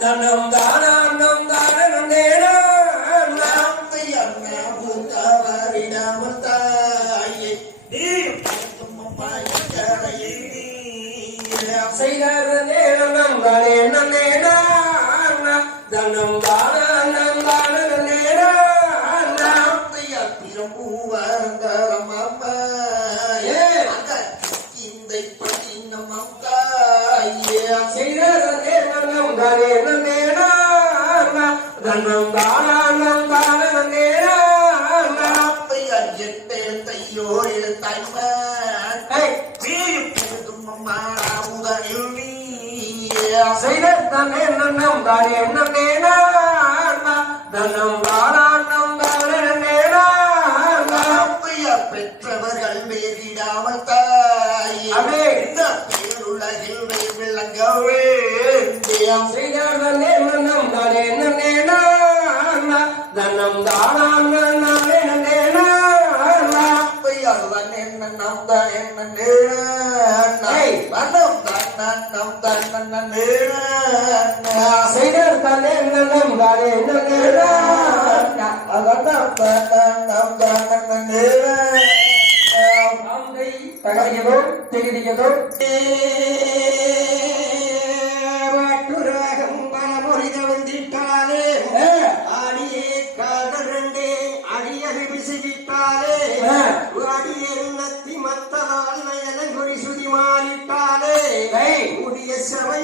தன்னம் தானம் தானம் நேரா மூத்தவரிடம் தாயே செய்தார் நேரம் தானே நேரா தன்னம் தானம் தானம் நேரா செய்தார் நேரம் தானே நேரா தன்னம் தானம் தானம் நேரா செய்தார் தானே நன்னம் தானே நேரா தன்னம் தானம் தானம் நேரா பெற்றவர்கள் வேறிடாமல் தாயே பேருலகில் விளங்கவே செய்தார் தானே நன்னம் தானே நேரா தன்னம் தானம் தானம் நேரா செய்தார் தானே நன்னம் தானே நேரா தகதியதோ திகதியதோ வாட்டுராகம் பலமொழித வந்திட்டாலே ஆடியே காதரண்டே அடியது விசிட்டாலே அடியே நத்தி மத்தனால் நயன குறி சுதி மாறிட்டாலே முடிய சபை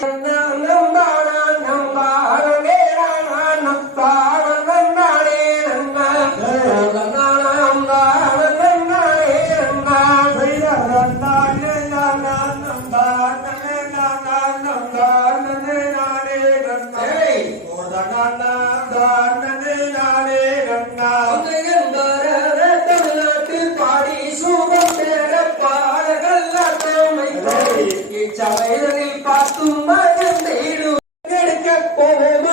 சமையலில் பார்த்தும் மகிழ்ந்தேடு எடுக்க போகும்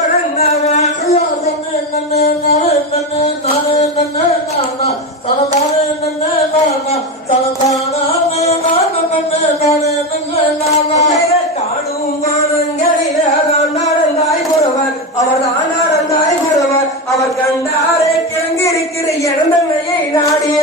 காணும் வானங்களில் நடந்தாய் ஒருவர் அவர் தான் நடந்தாய் ஒருவர் அவர் கண்டாரே கிழங்கிருக்கிற இழந்தமையை நாடிய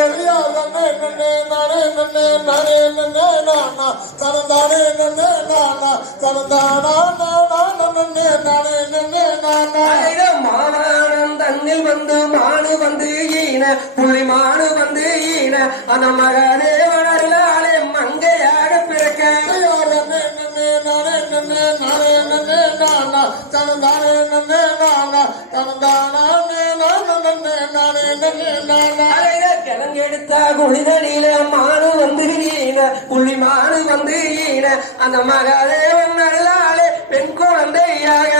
மானானம் தன்னில் வந்து மானு வந்து ஈன புள்ளி மானு வந்து ஈன அந்த மகதேவனர்களாலே மங்கையாக பிறக்க கிழங்கெடுத்த குளிதடியில மானு வந்து ஈன புள்ளி மானு வந்து ஈன அந்த மகதேவன் அருளாலே பெண் குழந்தையாக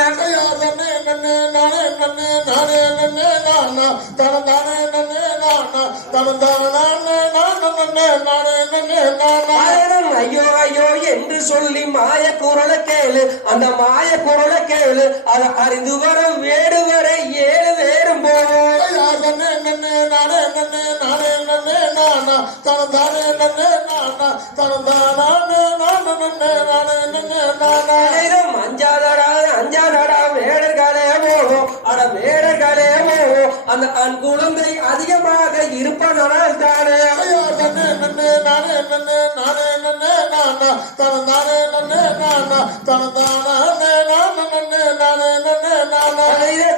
ஐயோ ஐயோ என்று சொல்லி மாய குரலை கேளு அந்த மாய குரலை கேளு அதை அறிந்து வர வேடு வரை 7 வேறும் போவோம் அஞ்சாதடா வேடர்களே போவோம் அட வேடர்களே போவோம் அந்த அன் குழந்தை அதிகமாக இருப்பதனால் தானே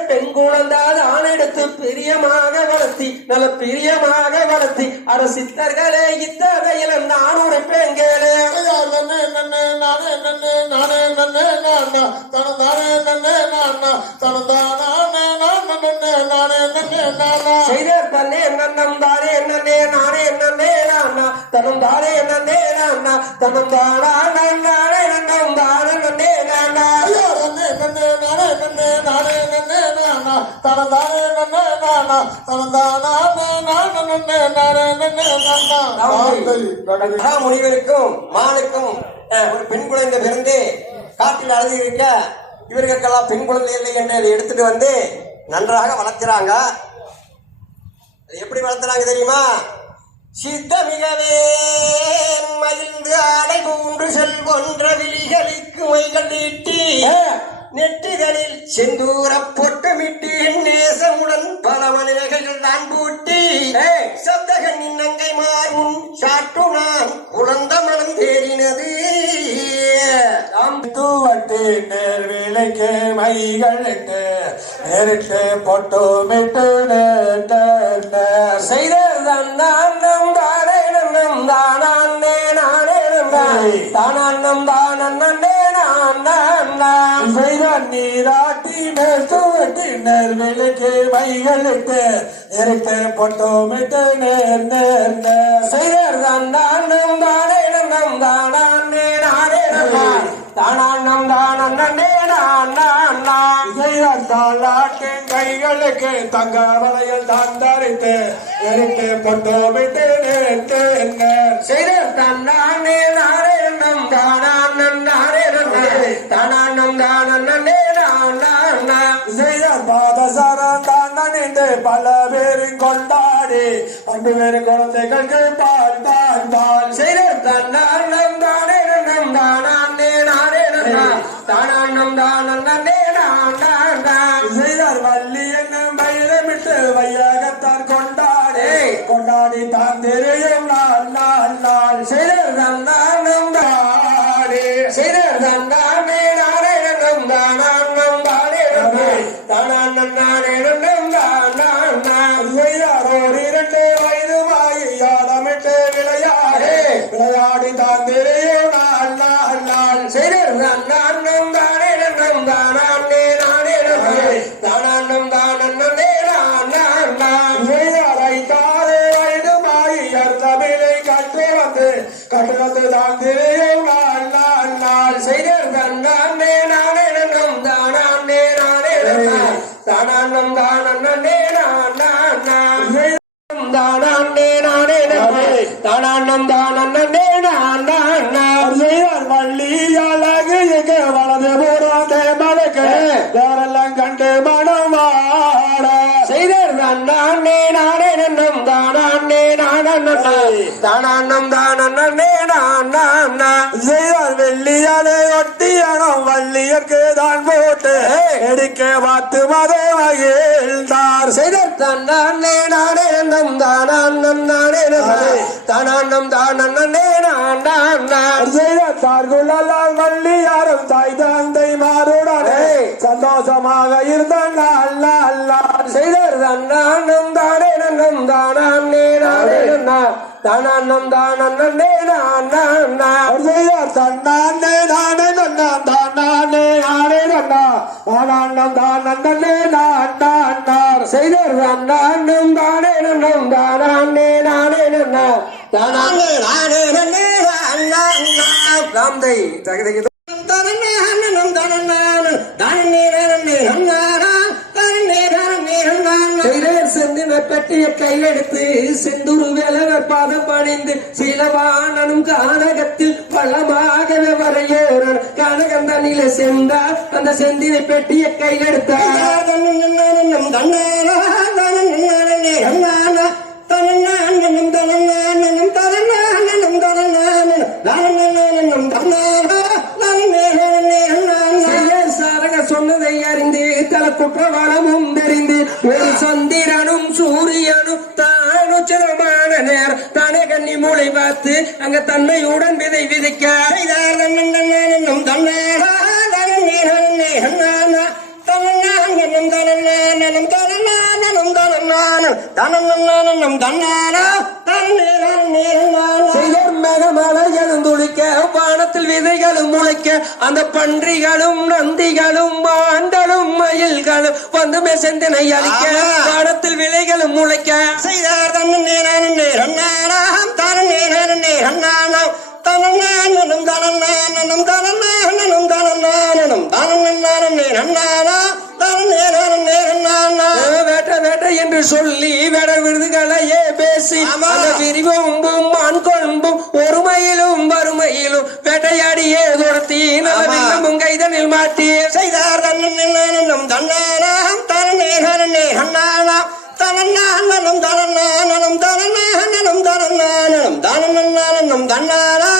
பெண் குழந்தை ஆணெடுத்து பிரியமாக வளர்த்தி நல்ல பிரியமாக வளர்த்தி அட சித்தர்களே இத்தகையில நான் உரைப்பேன் கேளு செய்தார் தன்னே நன்னம் தானே என்னே நானே என்னே நானா தனம் தானே என்னே நானா தனம் தானா நானே நன்னம் தானே என்னே நானா முனிவருக்கும் மானுக்கும் ஒரு பெண் குழந்தை பிறந்து காட்டில் அழுது இருக்க இவர்களுக்கெல்லாம் பெண் குழந்தை இல்லை என்று அதை எடுத்துட்டு வந்து நன்றாக வளர்த்துறாங்க. எப்படி வளர்த்துறாங்க தெரியுமா? சித்தமிகவே மகிழ்ந்து அடை மூன்று செல்வொன்ற விழிகளுக்கு மைகள் நீட்டி நெற்றிகளில் செந்தூர பொட்டமிட்டு நேசமுடன் பல மனிதர்கள் தான் பூட்டி சப்தகன் நங்கை மாறும் சாட்டு நான் குழந்த மனம் தேடினது தூவட்டு நேர்விலைக்கு மைகளிட்டு நேரிட்டு பொட்டுமிட்டு செய்த நம் தானே நம் தானே நானே தானம் தானே நான் செய்த நீராட்டி மேல் தூவட்டு நேர்விலைக்கு மைகளிட்டு நேரிட்டு பொட்டுமிட்டு செய்த நம் தானே நம் தானே நானே தானம் தானே தாளாட்டின் கைகளுக்கு தங்க வளையல் தான் தரித்து எரித்து பொட்டோமிட்டு செய்த தன்னானே நானே நம் தானம் தானே தானம் தானே செய்த பாதசாரம் தான் நினைந்து பல பேரும் கொண்டாடி 2 பேரும் குழந்தைகளுக்கு பால் பால் பால் செய்த தன்னானம் தானே நம் தானே நானே தானம் தானே செய்தார் வள்ளி என்னும் பயிரமிட்டு வையகத்தார் கொண்டாடி தான் தெரியும் நாள் செய்தார் தந்தானம் தானே செய்தார் தந்தானே நானே நம் தானம் தானே தானம் நானே செய்தார் 2 வயதுமாகி ஆடமிட்டு விளையாடி தான் தெரியும் நாள் செய்தார் தந்தானம் தானே நம் தானே நானே தானம் தானே வைத்தாரே வயதுமாகி அர்த்தமிலை கற்று வந்து தான் தெரியும் நாள் செய்தார் தந்தானே நானே நம் தானே நானே தானம் தானே தானே நானே தானம் தானே வள்ளி அழகு வலது போறாந்தே மலக்கு யாரெல்லாம் கண்டு மனமாட செய்தார் தானே நானே நம் தானே தானம் தானே செய்தார் வெள்ளியாலே ஒட்டியனம் வள்ளியற்கு தான் போட்டு எடுக்க பார்த்து மதை மகிழ்ந்தார் செய்தார் தானே நானே நம் தானே தானம் தானே செய்தார் தார்குழலால் வள்ளியாரும் தாய் தந்தை மாறுடனே சந்தோஷமாக இருந்த நாள் செய்தார் தானம் தானே நம் தானே தானம் தானே செய்தார் தன்னானே நானே தானே தானம் தானே செய்தார் தானம் தானே நம் தானே தானே ராம்தை தகுதி பெட்டிய கையெடுத்து செந்துரு வேலவர் பாதம் பணிந்து சிலவானனும் கானகத்தில் பள்ளமாகவே வரையேறன் கானகம் தண்ணில சென்றார் அந்த செந்தினை பெட்டிய கையெடுத்தார் சொன்னதை அறிந்து தல குற்றவாளமும் தெரிந்து ஒரு சந்திரனும் சூரியனும் தானுச்சரமான நேரம் தானே கண்ணி மூளை பார்த்து அங்க தன்மையுடன் விதை விதைக்க மேகமலை எழுந்துளிக்க வானத்தில் விதைகளும் முளைக்க அந்த பன்றிகளும் நந்திகளும் மான்களும் மயில்களும் வந்து மெசந்தினை அழிக்க வானத்தில் விலைகளும் முளைக்க செய்தார் என்று சொல்லி வேட விருதுகளையே பேசி விரிவம்பும் மான் கொம்பும் ஒருமையிலும் வறுமையிலும் வேட்டையாடியே துரத்தி நல்ல கைதனில் மாட்டி செய்தார் தனநானனம் தனநானனம் தனநானனம் தனநானனம் தனநானனம் தன்னானா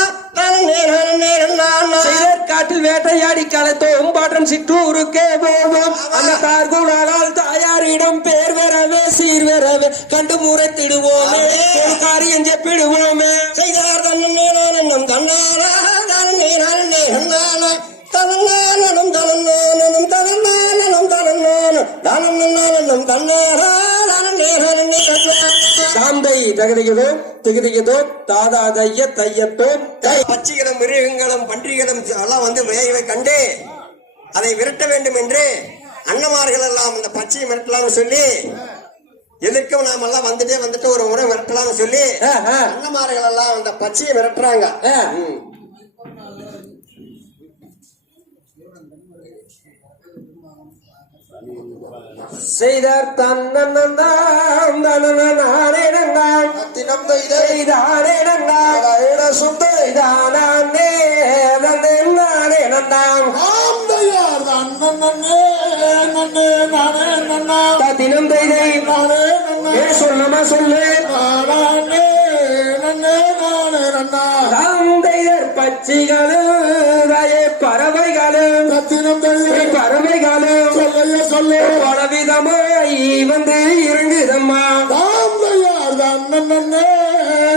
காட்டில் வேட்டையாடி கலைத்தோம் பாட்டன் சிற்றூருக்கே போவோம் அந்த தார்குணால் தாயாரிடம் பேர் வரவே சீர் வரவே கண்டு முறைத்திடுவோமே ஒரு காரியம் செப்பிடுவோமே செய்தார் தன்னேனானனம் தன்னானா தனநானனம் தனநானனம் தனநானனம் தனநானனம் தனநானனம் தன்னாரா தாந்தை தகுதிகளோம் திகுதிகளோம் தாதா தைய தையத்தோம் பச்சிகளும் மிருகங்களும் பன்றிகளும் எல்லாம் வந்து விளைவை கண்டு அதை விரட்ட வேண்டும் என்று அண்ணமார்கள் எல்லாம் இந்த பச்சையை மிரட்டலாம்னு சொல்லி எதற்கும் நாம எல்லாம் வந்துட்டு ஒரு முறை மிரட்டலாம்னு சொல்லி அண்ணமார்கள் எல்லாம் அந்த பச்சையை மிரட்டுறாங்க. செய்தார் தன்னந்தாம் தனநானேனங்காள் தினம் செய்தானேனங்காள் சுந்தானே நானே நந்தாம் ஆந்தையார் நன்னே நன்னே நானே நன்னா தினம் தைதை நானே நன்னா சொல்லமா சொல்லு நானே நன்னே நானே நன்னா தாந்தையர் பச்சிகளும் பறவைகளும் தினம் தைதை பறவைகளும் சொல்லைய சொல்லு பலவிதமாய் வந்து இறங்குதம்மா ஆந்தையார் நன்னே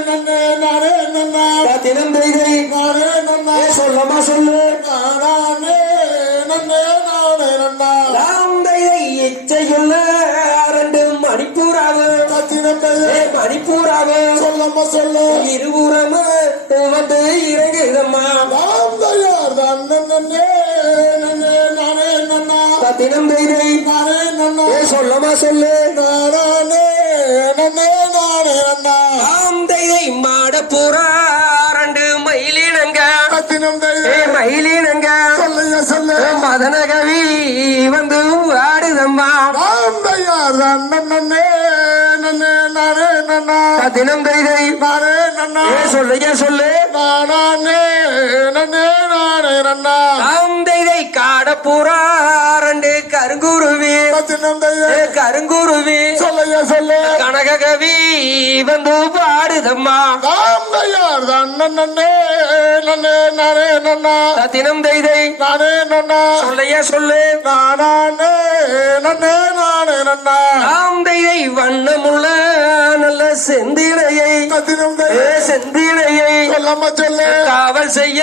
நன்னே நானே நன்னா தினம் தைதை நானே நன்னா சொல்லமா சொல்லு நானே நன்னே நானே நன்னா தாந்தையை இச்சையுள்ள ரெண்டு மணிப்பூராவும் தினம் தைதை மணிப்பூராவும் சொல்லம்மா சொல்லு இருபுறமா வந்து இறங்குதம்மா ஆந்தையார் நன்னே நன்னே நானே நன்னா தினம் தைதை நானே நன்னா சொல்லமா சொல்லு நானே நன்னே நானே நன்னா தாந்தையை மாடப்புறா ரெண்டு மயிலினங்க தினம் தைதை மயிலினங்க சொல்லைய சொல்லு மதனகவி வந்து ஆடுதம்மா ஆந்தையார் நன்னே நன்னே நானே நன்னா தினம் தைதை நானே நன்னா சொல்லுங்க சொல்லு நானே நன்னே நானே நன்னா தாந்தையை காடப்புறா ரெண்டு கருங்குருவி தினம் தைதை கருங்குருவி சொல்லைய சொல்லு கனககவி வந்து பாடுதம்மா ஆந்தையார் நன்னே நன்னே நானே நன்னா தினம் தைதை நானே நன்னா சொல்லையா சொல்லு நானே நன்னே நானே நன்னா தாந்தையை வண்ணமுள்ள நல்ல செந்தினையை தினம் தைதை செந்தினையை சொல்லம்மா சொல்லு காவல் செய்ய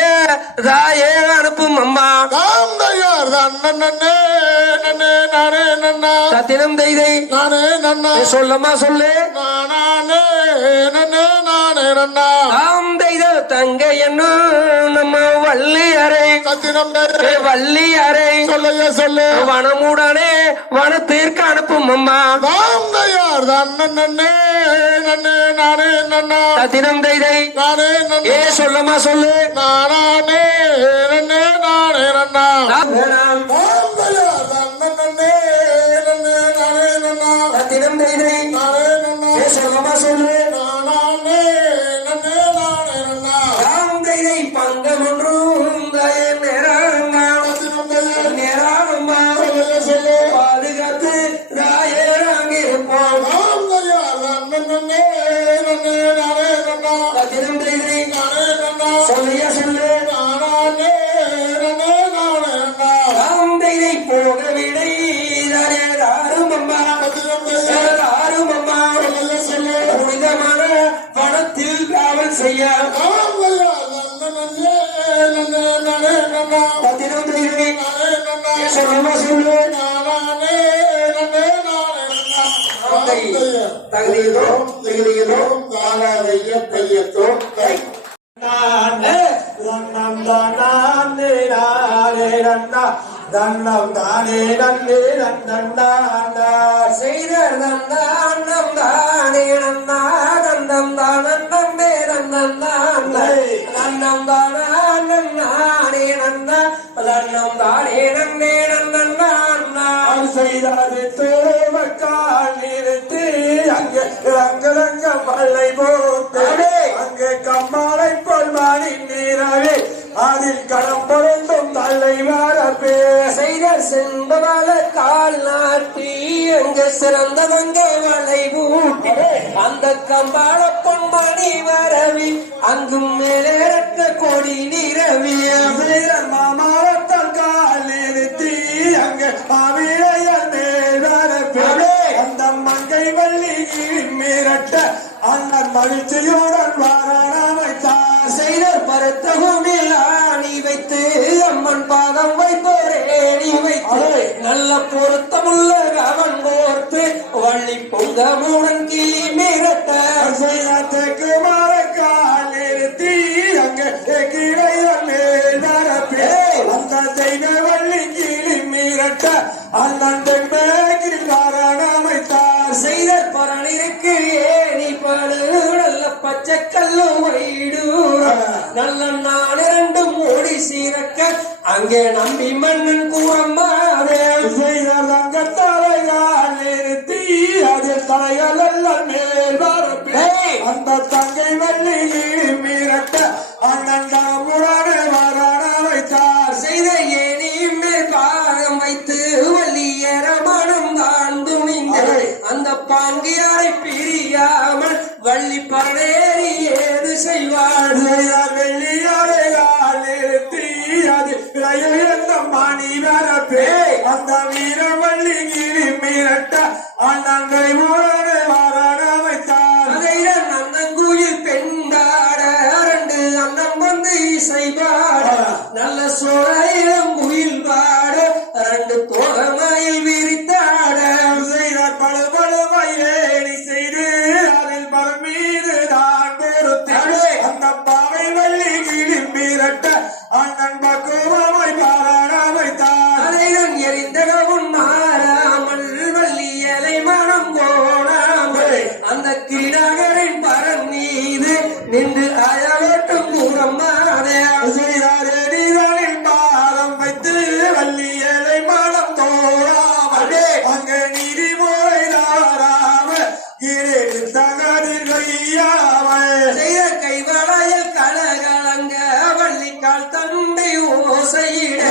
தாயே அனுப்பும் அம்மா ஆந்தையார் நன்னே நன்னே நானே நன்னா தினம் தைதை நானே நன்னா சொல்லம்மா சொல்லு நானே நன்னே நானே நன்னா தாந்தைத தங்க என்னும் நம்ம வள்ளியரை தினம் தைதை வள்ளியரை சொல்லைய சொல்லு வனமுடனே வனத்திற்கு அனுப்பும் அம்மா ஆந்தையார் நன்னே நன்னே நானே நன்னா தினம் தைதை நானே நன்னே சொல்லமா சொல்லு நானே நன்னே நானே நன்னா வேணாம். ஆந்தையார் நன்னே நன்னே நானே நன்னா தினம் தைதை நானே நன்னா சொல்லமா சொல்லு நானே நன்னே நானே நன்னா தாந்தையை பங்கம் ஒன்றும் நேராகுமா தினம் தைதை நேராகுமா சொல்லைய சொல்லு பாதுகாத்து ராயே அங்கிருப்போம் ஆந்தையார் நன்னே நன்னே நானே நன்னா தினம் தைதை நானே நன்னா சொல்லியா சொல்லு நானே நன்னே நானே நன்னா தாந்தையை போக விடை யாரும் அம்மா தினம் தைதை யாரும் அம்மா சொல்லைய சொல்லு புனிதமான பணத்தில் காவல் செய்ய ஆந்தையார் நன்னே நன்னே நானே நன்னா தினம் தைதை நானே நன்னா சொல்லமா சொல்லு நானே நன்னே நானே நன்னா ஆந்தையார் தகுதியிலும் திகுதியிலும் தானாதைய பெரியத்தோம் கை தன்னம் தானே நன்னே நந்தண்டா செய்த நந்தாண்டம் தானே நந்தா நந்தம் தானந்தம் நந்தம் தானம் நானே நந்தா தன்னம் தானே நன்னே நந்தண்டா செய்தாது தேவக்கால் நிறுத்தி அங்கே ரங்க பல்லை போட்டு அங்கே கம்மாளை பொன்மானி நீரவே அதில் கடம் பொருந்தும் தலை வரப்பே செய்த செம்பமல கால் நாட்டி அங்க சிறந்தவங்க வளை ஊட்டி அந்த கம்பாள பொன்மணி வரவி அங்கும் மேலேற்ற கொடி நிறவி மாமரத்தன் காலிருத்தி அங்க அவிழையல் மேலே அந்த மங்கை வள்ளி மிரட்ட அண்ணன் மகிழ்ச்சியுடன் வாரணமைத்தார் செய்த பருத்தகுமில் ஆணி வைத்து அம்மன் பாதம் வைத்தோரேணி வைத்து நல்ல பொருத்தமுள்ள அவன் கோர்த்து வள்ளி பொங்கமுடன் கிளி மிரட்ட செய்யத்துக்கு மரக்கால் நிறுத்தி அங்க கிளையல் மேலே அந்த செய்த வள்ளி கிளி மிரட்ட அண்ணன் தென்மேகிரி வாரணமைத்தார் செய்த பரணிற்கு ஏணி படு நல்ல பச்சை கல்லு வைடூர நல்ல நாடு ரெண்டும் ஓடி சீரக்க அங்கே நம்பி மன்னன் கூறம்மாவே செய்த தங்க தலைகால் நிறுத்தி அதில் தலைகள் எல்லாம் மேல் வரப்பே அந்த தங்கை வள்ளி மிரட்ட அண்ணன் முரணை வாரணமைத்தார் செய்த ஏணியும் மேல் பாகம் வைத்து வள்ளியர மனம் தான் துணிந்து அந்த பாண்டியாரை பிரியாமல் வள்ளி பரேறி ஏது செய்வாள் வெள்ளியாரை நிறுத்தி அது மணி வரப்பே அந்த வீரவள்ளி கிரி மிரட்ட அண்ணங்கை முரணை வாரணமைத்தார் நன்னங்குயில் பெண்டாட ரெண்டு அண்ணன் வந்து இசைவாட நல்ல சோழம் குயில் பாட ரெண்டு தோகமயில் விரித்தாட பழுபழுமையேடி செய்து அதில் பல் மீது தான் பொறுத்தாடு அந்த பாவை வள்ளி கிளி மிரட்ட அண்ணன் பக்குவமை பாராமைத்தார் அதையும் எரிந்தகவும் மாறாமல் வள்ளியலை மனம் போடாமல் அந்த கிரகரின் பரம் மீது நின்று அயலோட்டும் கூறம்மாதே செய்தாரின் பாலம் வைத்து வள்ளியலை மனம் தோறாமலே அங்க நீதிமுறை தாராம இரு தகதில் கையாமல் செய்த கைவளையில் கலகலங்க வள்ளிக்கால் தண்டை ஓசையிட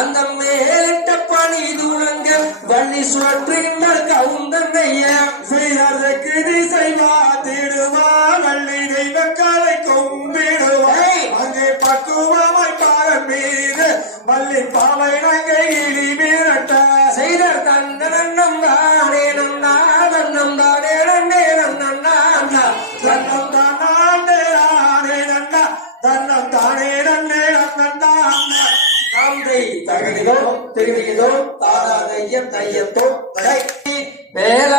அந்த மேலிட்ட பணி துணங்க வள்ளி சுற்றினால் கவுந்தன்னைய செய்தற்கு திசை மாத்திடுவா வள்ளி தெய்வக்காலை கும்பிடுவாய் அங்கே பக்குவமாய் பாலம் மீது வள்ளி பாவை நங்கை இடி மிரட்ட செய்த தன்னம் தானே நன்னா தன்னம் தானே நன்னே நன்னா தன்னம் தானே ஆனே நன்னா தன்னம் தானே நன்னே நன்னா தாம்தை தகதிதோ திருவிதோ தாராதைய தையத்தோ மேல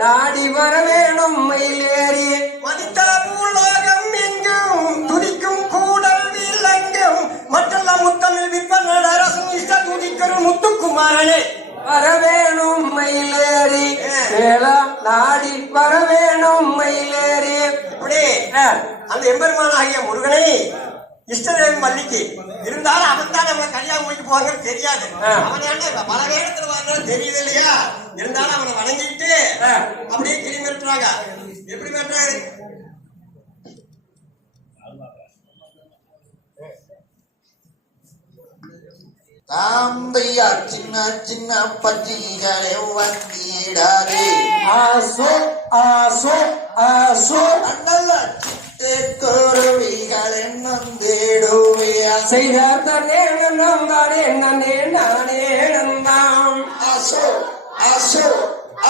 நாடி வர வேணும் மயிலேறி மதித்தாபூலோகம் எங்கும் துதிக்கும் கூடல் விலங்கும் மற்றெல்லாம் முத்தமிழ் விற்பன அரசு இஷ்ட துதிக்கரும் முத்துக்குமாரனே வர வேணும் மயிலேறி மேல நாடி வர வேணும் மயிலேறி அப்படியே அந்த எம்பெருமானாகிய முருகனை இஷ்டதேவி மல்லிக்கு இருந்தாலும் அவன் தான் நம்ம கல்யாணம் முடிக்க போவாங்கன்னு தெரியாது அவன் என்ன பல வேடத்துல வாங்கன்னு தெரியுது இல்லையா இருந்தாலும் அவனை வணங்கிட்டு அப்படியே கிளி மிரட்டுறாங்க எப்படி மிரட்டுறாரு தாந்தையா சின்ன சின்ன பச்சிகளே வந்திடாதே ஆசோ ஆசோ ஆசோ அண்ணல்ல குருவிகளை நந்தேடுவியா செய்தார் தன்னே நன்னம் தானே நன்னே நானே நன்னாம் அசோ அசோ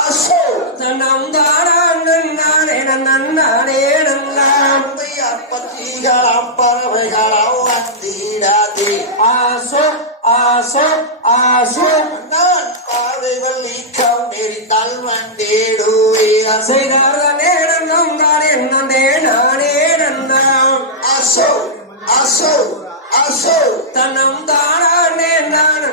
அசோ தன்னம் தானே நானே நன்னானே நன்னாம் தாந்தையா பச்சிகளாம் பறவைகளாம் வந்திடாதே ஆசோ ஆசோ ஆசோ நான் பாதைகள் நீக்கம் நெறிந்தால் வந்தேடுவியா செய்தார் தன்னே நன்னம் தானே நன்னே நானே நன்னாம் அசோ அசோ அசோ தன்னம் தானே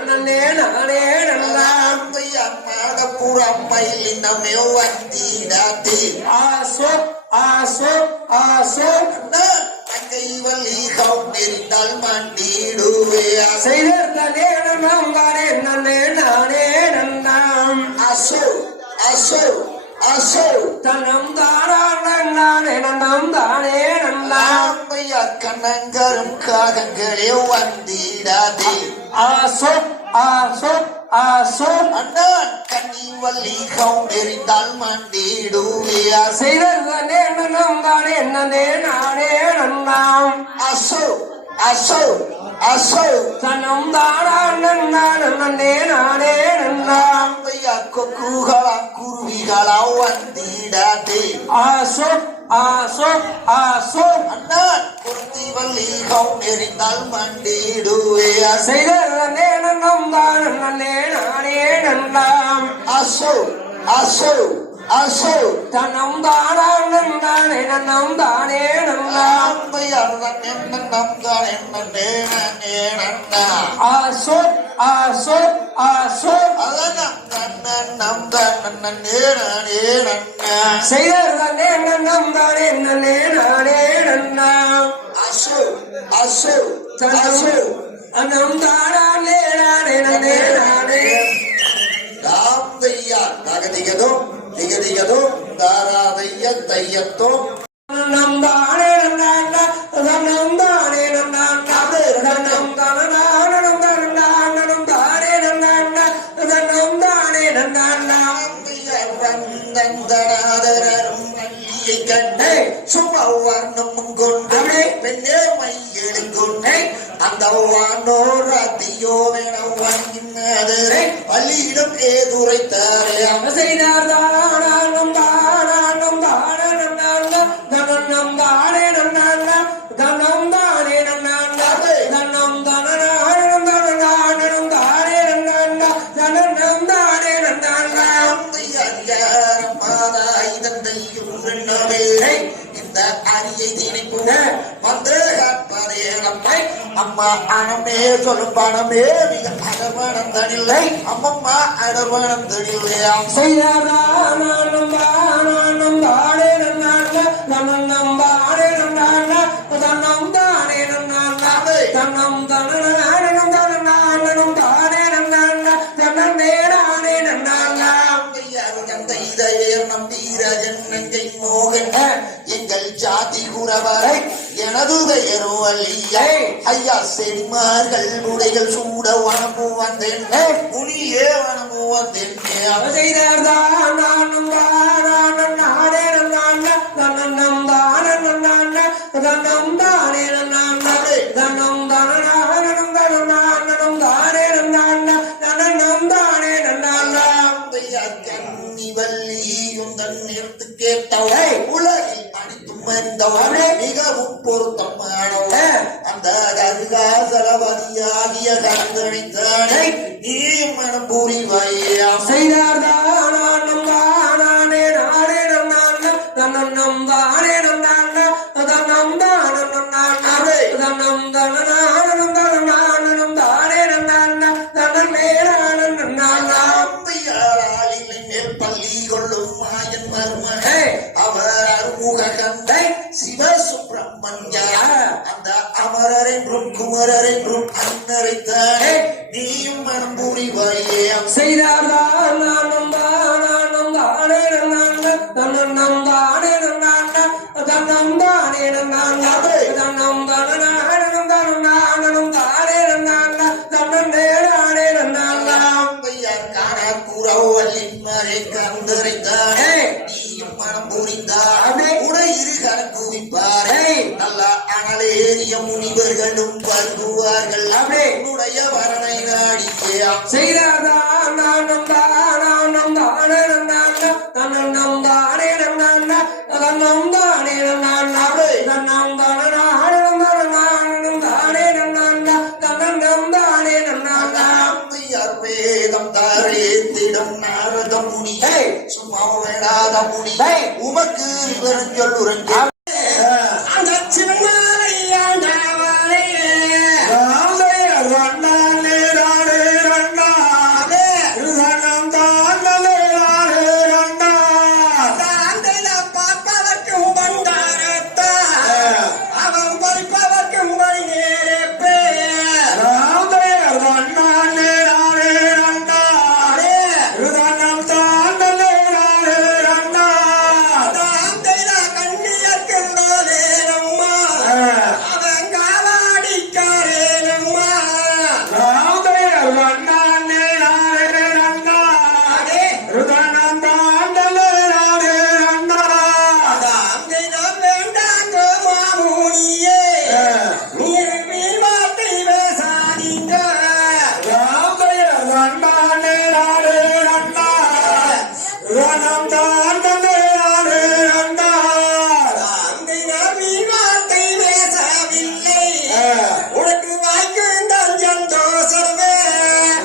நன்னே நானே நன்னாம் தாந்தையா நாகப்புறம் மயிலினமே வந்திடாதே ஆசோ ஆசோ ஆசோ நான் தங்கை வள்ளிகம் நெறிந்தால் மண்டிடுவியா செய்தார் தன்னே நன்னம் தானே நன்னே நானே நன்னாம் அசோ அசோ அசோ தன்னம் தானே நன்னம் தானே நன்னாம் தாந்தையா கண்ணங்கரும் காகங்களே வந்திடாதே ஆசோ ஆசோ ஆசோ அண்ணன் கண்ணி வள்ளி கவுண்டெறிந்தால் மண்டிடுவியா செய்தே நம் தானே என்னே நானே நன்னாம் அசோ அசோ அசோ தன்னம் தானா நன்னான் நன்னே நானே நன்னாம் கொக்குகளா குருவிகளா வந்திடாதே ஆசோ ஆசோ ஆசோ அண்ணன் குருத்தி வள்ளி கவுண்டெறிந்தால் மண்டிடுவியா செய்தே நம் தான் நன்னே நானே நன்னாம் அசோ அசோ அசோ தன்னம் தானா நன்னானே நன்னம் தானே நன்னாம் ஆசோ ஆசோ ஆசோ செய்தே நன்னம் தானே நன்னே நானே நன்னாம் அன்னம் தானா நானே நன்னே நானே நம் தானே நன்னான் நம் தானே நன்னான் நம் தானே நம் தானே நன்னான் நம் தானே நன்னான் சுமவர்ணமும் கொண்டு பெண்ணே மையெழும் கொண்டு அந்த வானோர் அதியோ வேண வாங்கினது பள்ளியிடம் ஏதுரைத்தாரே செய்தார் தானம் தானம் தானே நன்னான் தனம் தானே நன்னான் தனம் தானே நன்னான் தனம் தனம் தனம் தானே நன்னான் தனம் தானே நன்னான் இந்த அரியை திணைப்பு வந்து அம்மா அனமே சொல்லும் பணமே மிக அடர்வனம் தனில்லை அம்மம்மா அடர்வனம் தனில்லையா செய்தாரானம் தானே நன்னான் தனம் தானே நன்னான் தனம் தானே நன்னான் தனம் தனம் தனம் தானே நன்னான் தனம் நேரானே நன்னான் நங்கை மோகன் எங்கள் ஜாதி குறவர் எனது பெயரோ அல்லையா ஐயா செடிமார்கள் உடைகள் சூட வனமு வந்தேன் முனியே வனமு வந்தேன் செய்தார் தானம் நானே நன்னான் தனம் தானே நன்னான் தனம் தானே நன்னான் தனம் தனம் தனம் தானே நன்னான் தனம் தானே நன்னான் வள்ளியும் தன் நிறுத்து கேட்டவளை உலகில் அனைத்தும் மறிந்தவளே மிகவும் பொருத்தமானவளே அந்த கருகாசலபதியாகிய கந்தனைத்தானே நீயும் மனம் புரிவாயா செய்தார் தானம் தானே நானே நன்னான் தனம் தானே நன்னான் தனம் தானே நன்னான் தனம் தனம் தனம் தானே நன்னான் தனம் நேரான நன்னான் பள்ளி கொள்ளும் மாயன் மருமகே அவர் அருமுகந்தை சிவசுப்பிரமணியா அந்த அமரர் என்றும் குமரர் என்றும் அன்னரைத்தானே நீயும் மனம் புரிவாயே செய்தார் தானம் தானே நன்னான் தனம் தானே நன்னான் தனம் தானே நன்னான் தனம் தனம் தானே நன்னான் தனம் நேரானே நன்னான் கூறவல்லின் மறை கந்தரைத்தானே நீயும் மனம் புரிந்தார் உனை இருகர குவிப்பாரே நல்ல அனலேறிய முனிவர்களும் பருகுவார்கள் உன்னுடைய வரனை நாடிக்கே செய்தார் தானம் தானே நன்னான் தனம் தானே நன்னான் தனம் தானே நன்னான் தனம் தானே நன்னான் தனம் தானே நன்னான் வேதம் தாரேந்திடம் நாரத முனி சும்மா வேடாத முனி உமக்கு இவரும் சொல்லுறங்க அந்த சிவனாரையாண்டாவாரே பார்ப்பதற்கும் பண்டாரத்தா அவன் பறிப்பதற்கும் பறி நேரப்பே ரணம் தான் தந்தையாரே அண்ணார் நீ வார்த்தை பேசவில்லை உனக்கு வாய்க்கும் தான் சந்தோஷமே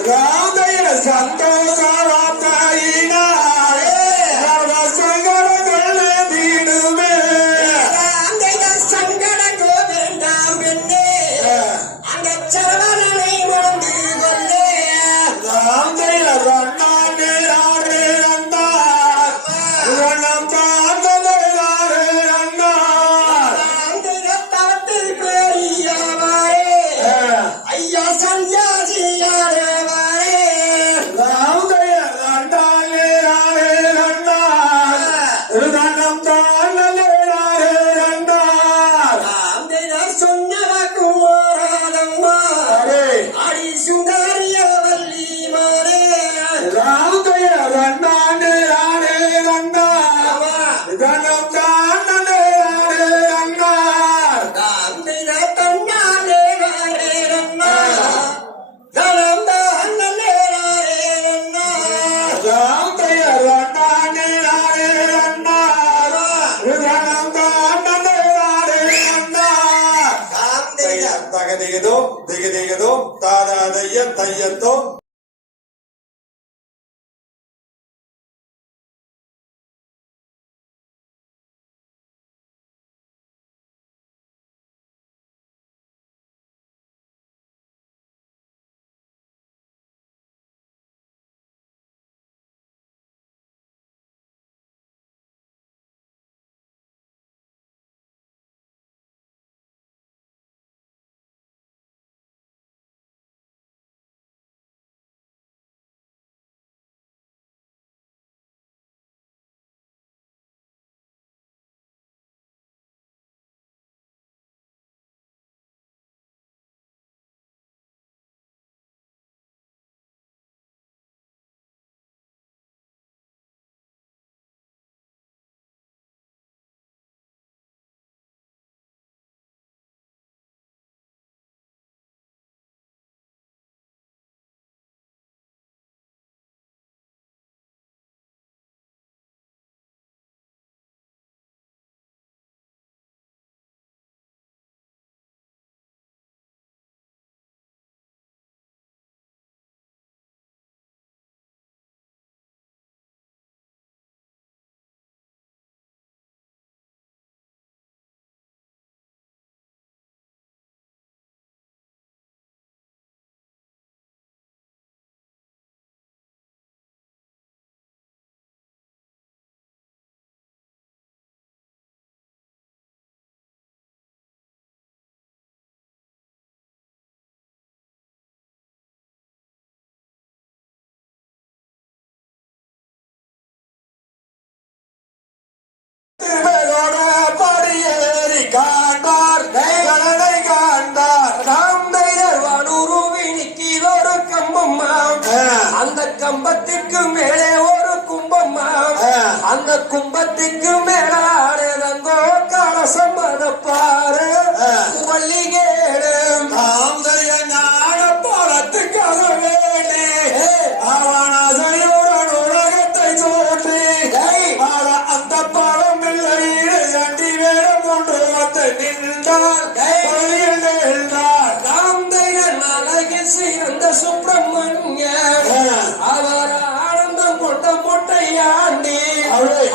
ராதைய சந்தோஷ வார்த்தையினார் சங்கடங்கள் தீடுமே சங்கடங்கோ வேண்டாம் பெண்ணே அந்த சரவணனை உணர்ந்து கொள்ளே ராதைய அண்ணாண்டே ஆரே அண்ணார் ரணம் தான் தந்தையாரே அண்ணார் தவத்தில் பெரியவாரே ஐயா சன்னியாசியாரே ராதைய அண்ணாண்டே ஆரே அண்ணார் ரணம் தான் தந்தையாரே அண்ணார் சொன்னவக்கும் ஓராதம்மா அரே அடி சுந்தரிய வள்ளி மாறே ராதைய அண்ணாண்டே ஆரே அண்ணார் ரணம் தான் தந்தையாரே அண்ணார் தன்னாலே வாரேரம்மா தனம் தானே வாரேரம்மா ராதைய அண்ணாண்டே ஆரே அண்ணார் ரணம் தான் தந்தையாரே அண்ணார் தகதிகதோ திகதிகதோ தாராதைய தையத்தோ திருமலோட படியேறி காண்டார் கடனை காண்டார் ராம்பையர் வானூருவினிக்கு ஒரு கம்பம்மா அந்த கம்பத்துக்கு மேலே ஒரு கும்பம்மா அந்த கும்பத்துக்கு மேலாடதங்கோ கலசம் பாரு வள்ளிகேடு தாந்தைய ஞான பழத்துக்காக வேண்டி அவன் அசையுடன் உலகத்தை தோன்றி ஆட அந்த பழம் இல்லை அண்டி வேடம் கொண்டு வந்து நின்றார் வழியில் நின்றார் ராம்பையர் அழகில் சிறந்த சுப்பிரமணிய அவர் ஆனந்தம் கொண்ட மொட்டையாண்டி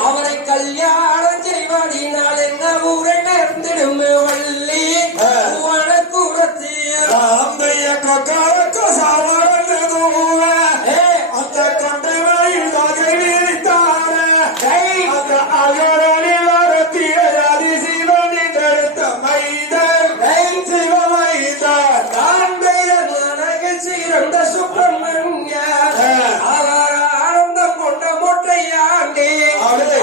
அவரை கல்யாணம் செய்வதினால் என்ன ஊரை நேர்ந்திடும் வள்ளி வனக்குரத்தி தாந்தைய கொக்கரக்கு சாவரன் தூவ அந்த கொண்டு வழியில் வகை விரித்தார அந்த அகரனில் அரத்திய அதிசிவனின் எடுத்த மைதர் சிவமைதர் ராம்பையர் அழகில் சிறந்த சுப்பிரமணிய அவர் ஆனந்தம் கொண்ட மொட்டையாண்டி அவர்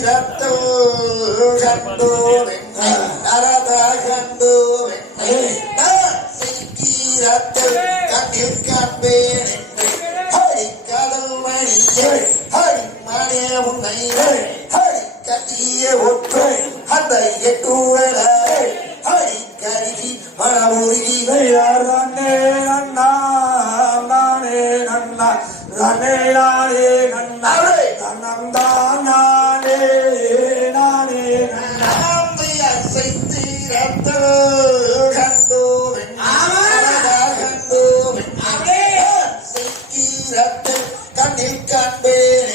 செய்தீரத்தல் கண்டோம் என்னை நரதா கண்டோம் என்னை நான் செய்தீரத்தல் கண்ணில் காண்பேன் என்னை ஹரி கடல் மணியே ஹரி மணே உன்னை ஹரி கட்டிய ஒற்றை அந்த எட்டுவர ஹரி கருகி மனமுருகி ரன்னே நன்னா நானே நன்னா ரன்னே நானே நன்னா நன்னந்தான் நானே நானே நன்னா கண்ணில் காண்பேன்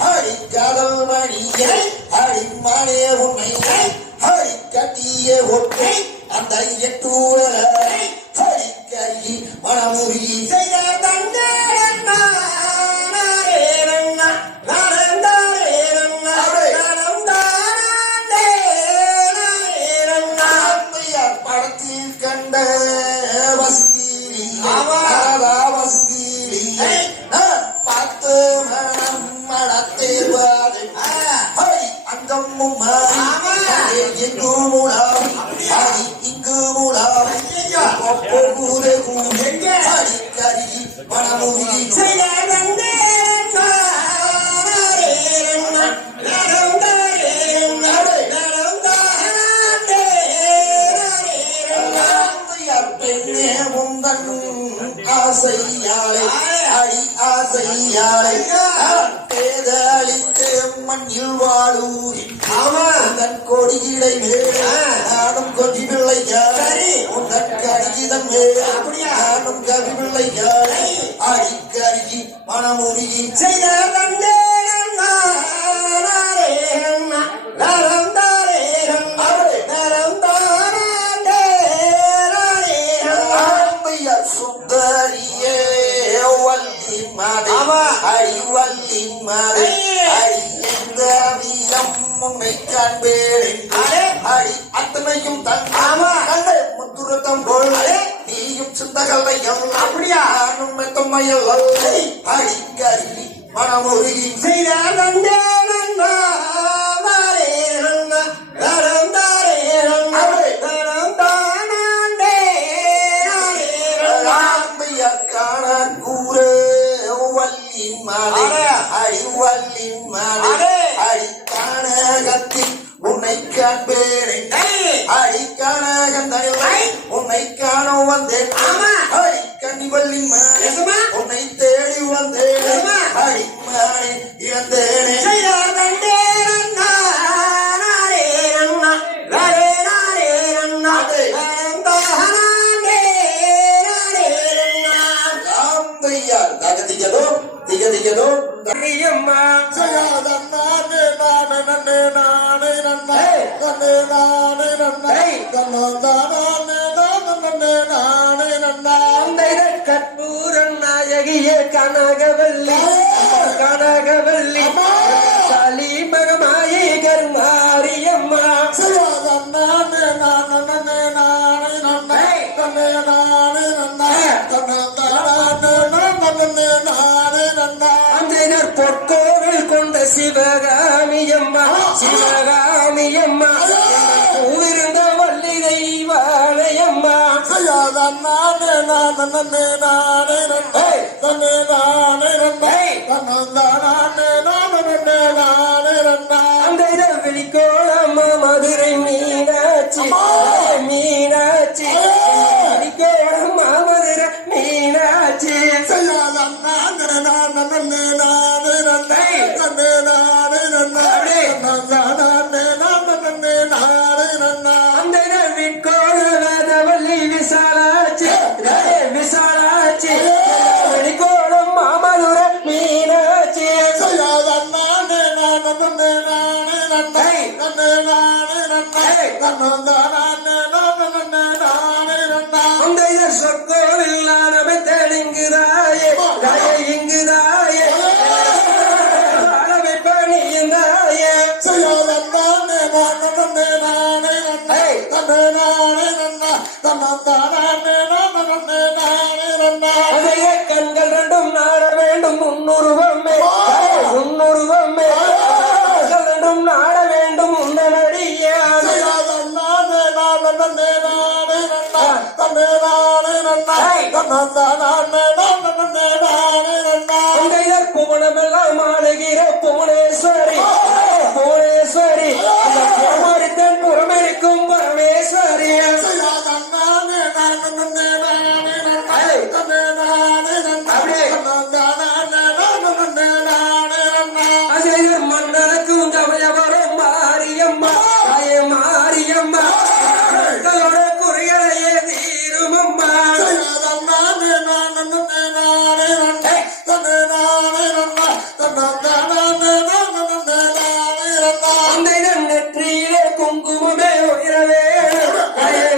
ஹரி கடல் மணியை ஹரி மணே உன்னை ஹரி கட்டிய ஒற்றை அந்த எட்டூரலை ஹரி கருகி மனமுருகி செய்த தந்தே படத்தில் கண்ட வசதி வசதி பார்த்து மனம் மடத்தேர்வாது ஹரி அங்கமும் எங்கு மூலம் ஹரி இங்கு மூலம் ஹரி கருகி மனமுருகி செய்த ஆசையாளை அடி ஆசையாளை பேதளித்து மண்ணில் வாழூரி தன் கொடியிடை மேலே நானும் கொஞ்சி பிள்ளை யாரை உன் கடிதம் மேலே நானும் கவி பிள்ளை யாரை அடி கருகி மனமுருகி செய்த தந்தே சுந்தரியே வல்லின் மாதை அடிவல்லின் மாதை அடி எந்த வீரம் உன்னை காண்பேன் அடி அத்தனையும் தந்த முத்துரத்தம் போல் நீயும் சிந்தகல்லையும் அப்படியா நானும் மெத்தமையில் அடி கருகி மனமுருகி செய்த நந்தே நன்னா அடிவல்லின் மாலை அடிக்கானகத்தில் உன்னை காண்பேன் அடிக்கானகந்தனில்லை உன்னை காண வந்தேன் அடி கனிவல்லின் மாலை உன்னை தேடி வந்தேன் அடிமானை இழந்தேனே அம்மா கற்பூரன் நாயகிய கனகவல்லி கனகவல்லி சாலி மகமாயி கருமாரியம்மா அந்தனர் பொற்கோவில் கொண்ட சிவகாமியம்மா சிவகாமியம்மா பூவிருந்த வள்ளி தெய்வாலயம்மா அந்த வெளிக்கோளம்மா மதுரை மீனாட்சி மீனாட்சி வெளிக்கோளம்மா மதுரை மீனாட்சி அந்த விக்கோளவல்லி விசாலாட்சி விசாலாட்சி வெளிக்கோளம் மாமதுரை மீனாட்சி அந்த சொற்கோவில் நானமை தெளிங்குதாயே இங்குதாயே அளவை பணியுந்தாயே கண்கள் ரெண்டும் நாட வேண்டும் முன்னுருவமே முன்னுருவமே ரெண்டும் புவனமெல்லாம் ஆளுகிற புவனேஸ்வரி புவனேஸ்வரி புறமரித்தன் புறமெடுக்கும் பரமேஸ்வரி மன்னனுக்கும் கவயவரும் மாரியம்மா மாரியம்மா மக்களோட குறைகளையே தீருமம்மா நெற்றியிலே குங்குமமே உயரவே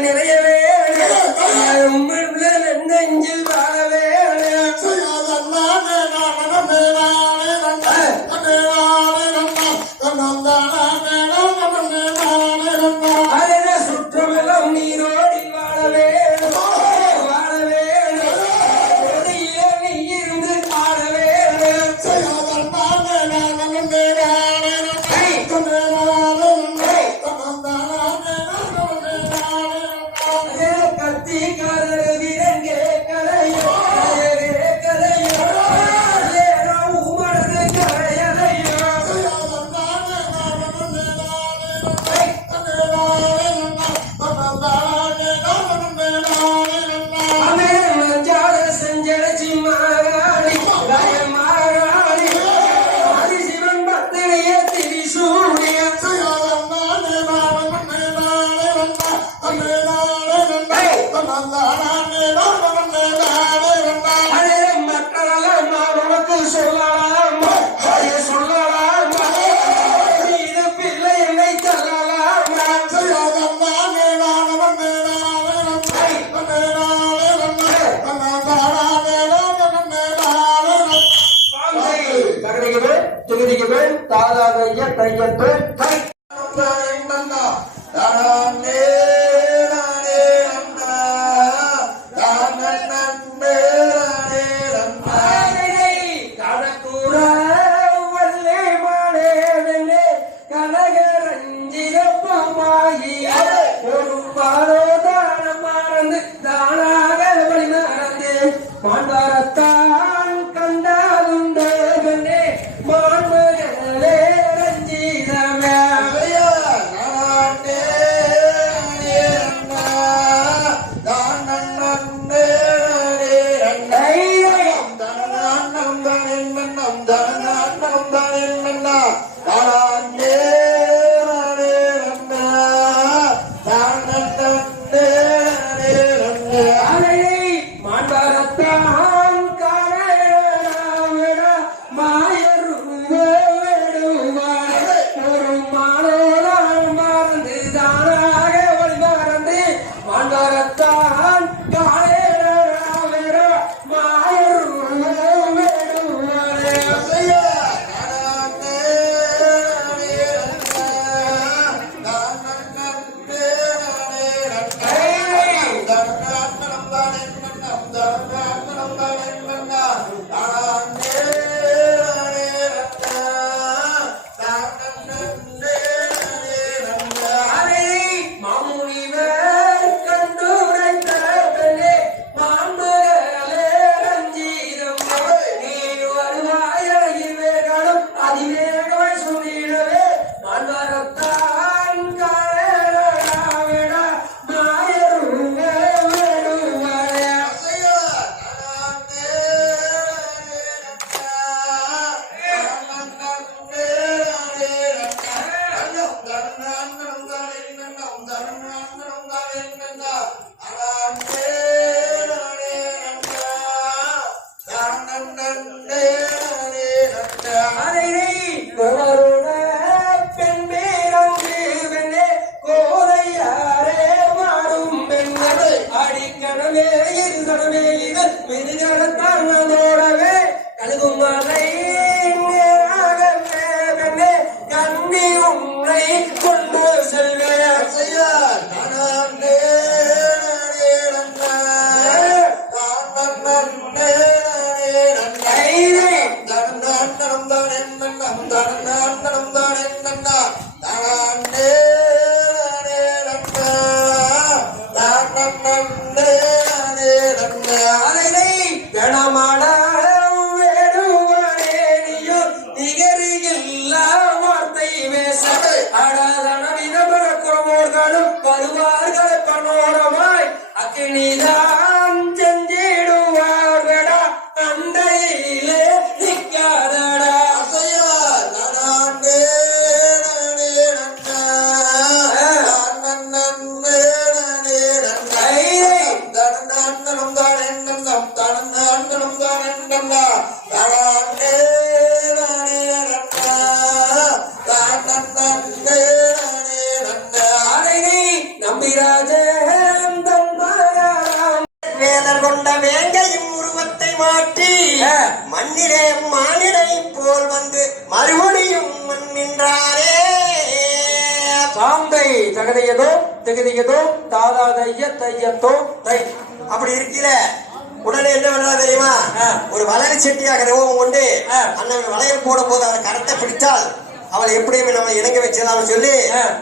நிறையவே நெஞ்சில் வாழவே சுற்றமெல்லாம் நீரோடி வாழவே வாழவே நீ இருந்து ஆடவே கத்தி கரவிரங்கே கரையோ கரையோ உமனது கரையறையோ செஞ்சடச்சி மாறாடி மாறாடி ஆதிசிவன் பத்திரைய திரிசூடிய மக்களெல்லாம் உனக்கு சொல்லலாம் சொல்லலாம் இது பிள்ளை என்னை தள்ளலாம் திகதிக்குவேன் தாதாக தையத்து கை ஒரு பாரோதானம் மறந்து தானாக வழி மறந்து மாண்பாரத்தான் கண்டாலுண்டே மாண்புகளே ரஞ்சிதமே மாண்பாரத்தான் காண மாயரு ஒரு மாணவன் மறந்து தானாக வழி மறந்து மாண்பாரத்தான் காண மாயரு அடிக்கணமே இது கடமே இது மிருகத்தானோடவே கழுகும் மலை கண்ணி உன்னை கொண்டு செல்வேன் நம்பிராஜேம் தந்தாயாம் வேதர் கொண்ட வேங்கையும் உருவத்தை மாற்றி மண்ணிலே மானிடை போல் வந்து மறுபடியும் நின்றாரே. சாந்தை தகதையதோ திகதியதோ தாதா தைய தையத்தோ தை. அப்படி இருக்கீல உடனே என்ன பண்ணா தெரியுமா? ஒரு வளையல் செட்டியாக ரூபம் கொண்டு அண்ணன் வளையல் போடும் போது அவளை கரத்தை பிடித்தால் அவளை எப்படியுமே நம்ம இணங்க வச்சிடலாம் சொல்லி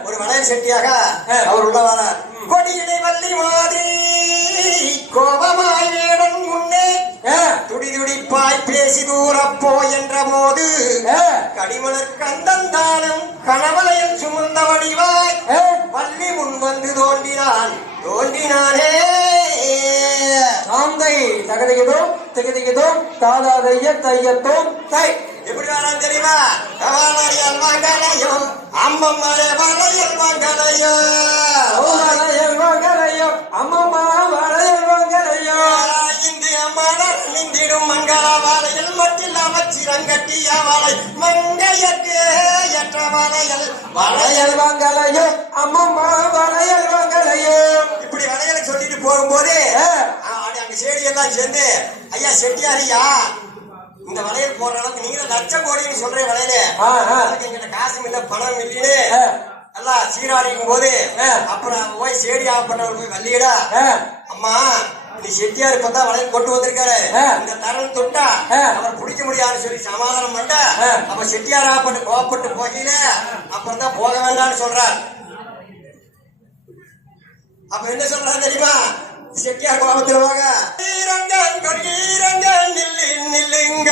ஒரு வளையல் செட்டியாக அவர் உள்ள வரார். கொடியினை வள்ளி மாதிரி கோபமாய் வேடன் முன்னே துடி துடிப்பாய் பேசி தூரப்போ என்ற போது கடிமலர் கந்தந்தானும் கணவளையில் சுமந்த வடிவாய் வள்ளி முன் வந்து தோன்றினானே. சாந்தை தகதையதோ திகதியதோ தாதா தைய தையத்தோ தை. எப்படி வரான் தெரியுமா? வளையல் வாங்கலையோ அம்மம்மாரே வளையல் வாங்கலையோ வளையல் வாங்கலையோ அம்மம்மா வளையல் வாங்கலையோ இந்திய மலர் நின்றிடும் மங்கள வளையல் மட்டில் அமைச்சிரங்கட்டிய வளை மங்கையற்கே என்ற வளையல் வளையல் வாங்கலையோ அம்மம்மா வளையல் வாங்கலையோ. இப்படி வளையலை சொல்லிட்டு போகும்போது அங்க செடி எல்லாம் சேர்ந்து ஐயா செட்டியாரியா இந்த வளையல் போடுற அளவுக்கு நீங்க லட்சம் கோடின்னு சொல்ற வளையலே எங்கிட்ட காசும் இல்ல பணம் இல்லைன்னு எல்லாம் சீராடிக்கும் போது அப்புறம் போய் சேடி ஆகப்பட்டவர் போய் வள்ளியடா அம்மா நீ செட்டியார் இப்பதான் வளையல் கொண்டு வந்திருக்காரு இந்த தரம் தொட்டா அவர் பிடிக்க முடியாதுன்னு சொல்லி சமாதானம் பண்ண அப்ப செட்டியார் ஆகப்பட்டு கோவப்பட்டு போகல அப்புறம் தான் போக வேண்டாம்னு சொல்றார். அப்ப என்ன சொல்றாரு தெரியுமா? செட்டியார் கோபத்தில் வாங்க நில்லுங்க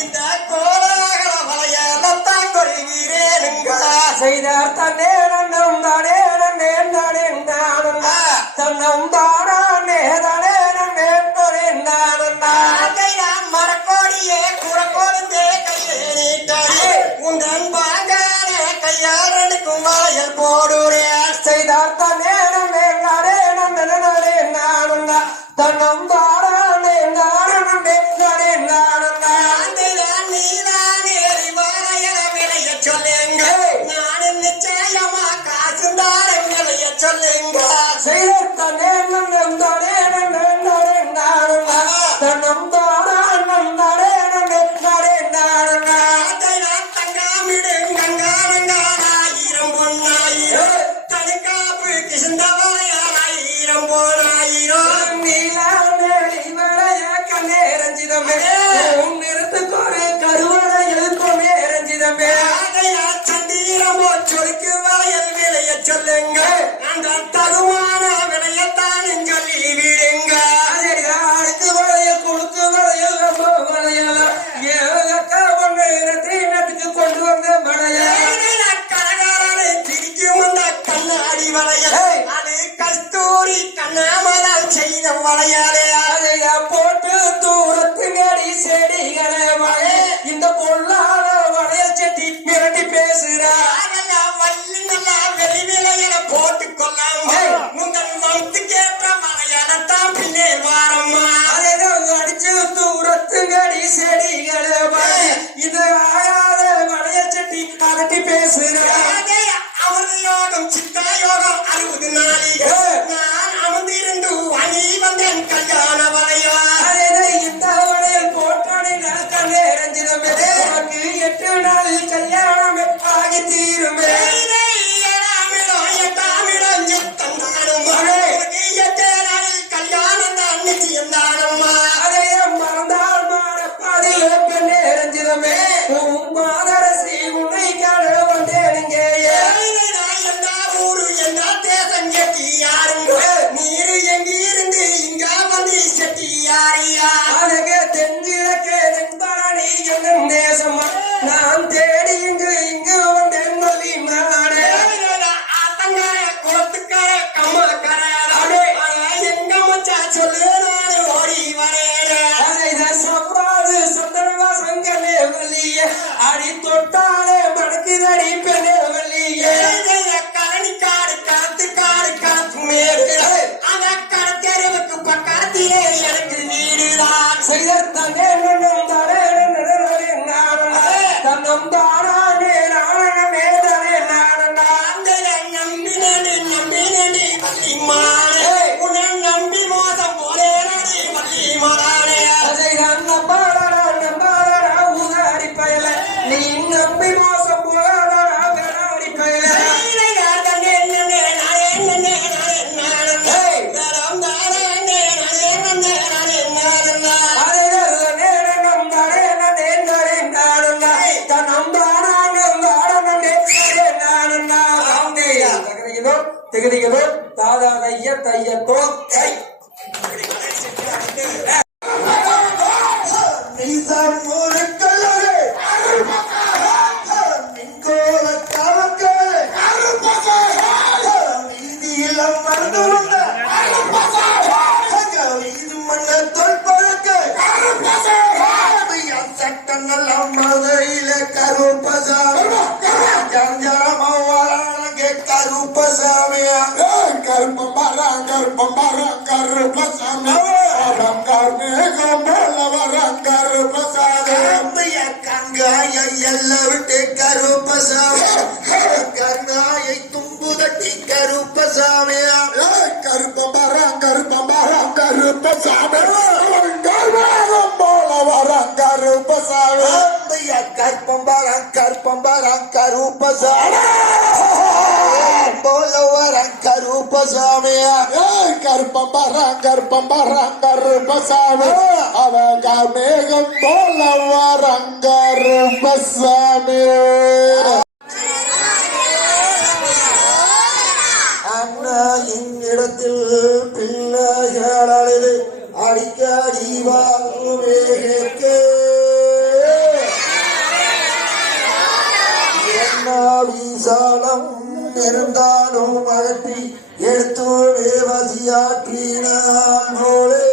இந்த கோலாகல வளையலத்தான் கொள்கிறேனுங்க செய்தார் தன்னே நன்னம் தானே நன்னே தானே நானந்தா தன்னம் தானே தானே நன்னே தானே நானந்தா மரக்கோடியே குறக்கோடுந்தே கையை நீட்டாயே உந்தன் பாங்கானே கையால் ரெண்டுக்கும் வளையல் போடுறேன் செய்தார் தன்னே நன்னே தானே நன்னே நானந்தா தன்னம் தானே தானே தானே நானந்தா நீதானே வளையல விளைய சொல்லுங்க நான் நிச்சயமா காசு தானே விளைய சொல்லுங்க செய்தார் தன்னே நன்னம் தானே நன்னே நானந்தா தன்னம் தானே தானே தானே நானந்தா தங்காமிடும் கங்காரங்காயிரம் பொன்னாயிரம் தனிக்காப்பு கிருஷ்ணவாயாயிரம் போனாயிரம் ரஞ்சிதமே நிறுத்துக்கொரு கருவறையில் கொண்டே ரஞ்சிதமே சந்தீரமோ சொருக்கு வளையல் விளைய சொல்லுங்க அந்த தகுமான விளையத்தான் சொல்லி விடுங்க அதுக்கு வளையல் கொடுத்து வளையல் ரொம்ப வளையல் ஏக்கா ஒன்று நேரத்துக்கு கொண்டு வந்த வளையல் கரகாரனை பிடிக்கும் அந்த கண்ணாடி வளையல் அது கஸ்தூரி கண்ணாமலால் செய்த வளையாலே அதை போட்டு தூரத்து நடி செடிகளை வளைய இந்த பொல்லாத வளையல் செட்டி மிரட்டி பேசுறா வள்ளி நல்லா வெளிவிலையில போட்டு கொள்ளாம உங்கள் வந்து கேட்ட வளையாலத்தான் பின்னே வாரம்மா அதை அடிச்சு தூரத்து நடி செடிகளை வளைய இந்த ஆயாத வளையல் செட்டி அதட்டி பேசுறா அமர்ந்த யோகம் சித்தா யோகம் 60 நாளிகை நான் அமர்ந்திருந்து அணி வந்தேன் கல்யாண வளையா இந்த வளையல் போட்டானே கண்ணே ரஞ்சிதமே 8 நாள் கல்யாணம் ஆகி தீருமே கல்யாணம் தான் நிச்சயம் தானம்மா அதை மறந்தால் மாறப்பாதில் பெண்ணே ரஞ்சிதமே மாதரசி உன்னை காண வந்தேன் இங்கே எந்த ஊரு எந்த தேசம் செட்டி யாருங்க நீரு எங்கிருந்து இங்க வந்து செட்டி யாரியா அழகே தென்கிழக்கே தென்பழனி என்னும் தேசமா நான் தேடி இங்கு வந்தேன் மல்லி நாடே ஆத்தங்கார குளத்துக்கார கம்மக்கார எங்க மச்சா சொல்லு நானு ஓடி வரேன் அதை சப்பாது சந்தனமா சங்கமே வல்லிய அடி தொட்டாலே மடக்குதடி பெண்ணே வல்லிய கரணிக்காடு காத்துக்காடு காத்து மேற்கு அந்த கடத்தெருவுக்கு பக்கத்திலே எனக்கு வீடுதான் திகதிகதோ திகதிகதோ தாதா தைய தையத்தோ கை நீசம் ஒரு கல்லறை மின்கோல காவல்காரே வீதியில் அமர்ந்து வந்த இது மன்ன தொல்பழக்க சட்டங்கள் மதுரையில கருப்பசாமி ஜஞ்சரமாவாரானங்க கருப்பசாமியா கருப்பம்பரம் கருப்பசாமி கங்காய எல்லாம் விட்டு கருப்பசாமி கருணாயை தும்பு தட்டி கருப்பசாமியா கருப்பம்பரம் கருப்பசாமி போல வரம் கருப்பசாமி கருப்பம்பரம் கருப்பசாமி போல வரம் கருப்பசாமியா கருப்பம்பரம் கருப்பசாமி அவங்க மேகம் போல வரம் கருப்பசாமி அண்ணா என்னிடத்தில் பிள்ளைகள் அழுது அடிக்கடி வாங்குவேற்கு என்ன விசாலம் இருந்தாலும் அகற்றி எடுத்து வேவசியாற்றினான் போலே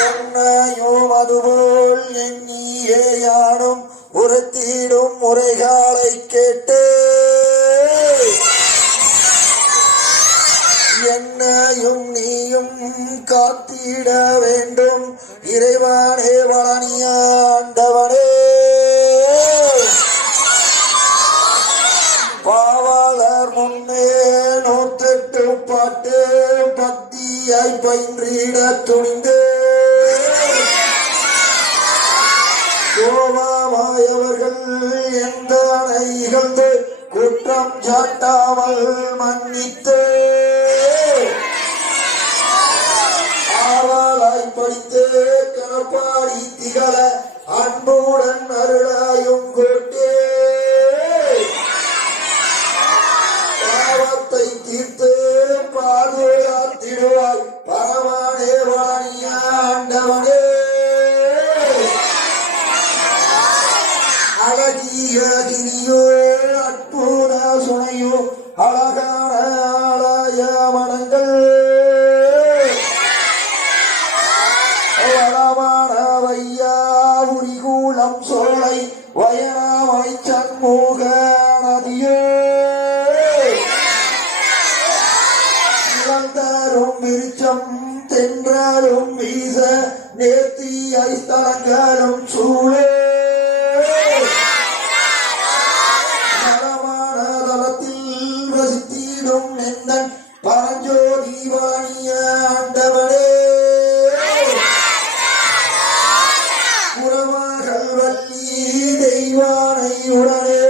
என்னையும் அதுபோல் எண்ணியே யானும் உறுத்திடும் முறைகளை கேட்டு என்னையும் நீயும் காத்திட வேண்டும் இறைவனே வளனியாண்டவனே பாவாளர் முன்னே 108 பாட்டு பக்தியாய் பயின்றிட துணிந்து கோபமாயவர்கள் எந்த இகழ்ந்து குற்றம் சாட்டாமல் மன்னித்து ஆவலாய் படித்து கணப்பாடி திகழ அன்புடன் அருளாயும் கொண்டு பாவத்தை தீர்த்து பாதுகாத்திடுவாய் பரவானே வாணியாண்டவனே அழகிய கிரியோ அற்புத சுனையோ அழகான ஆலய மனங்கள் வளமான வையா உரிகூலம் சோலை வயனாமலை சண்முக நதியே இளந்தரும் விருச்சம் தென்றாலும் வீச நேர்த்தி ஐஸ்தலங்களும் சூழே நலமான தலத்தில் வசித்திடும் நெந்தன் பரஞ்சோதி வாணியாண்டவனே குரமகள் வள்ளி தெய்வானை உடனே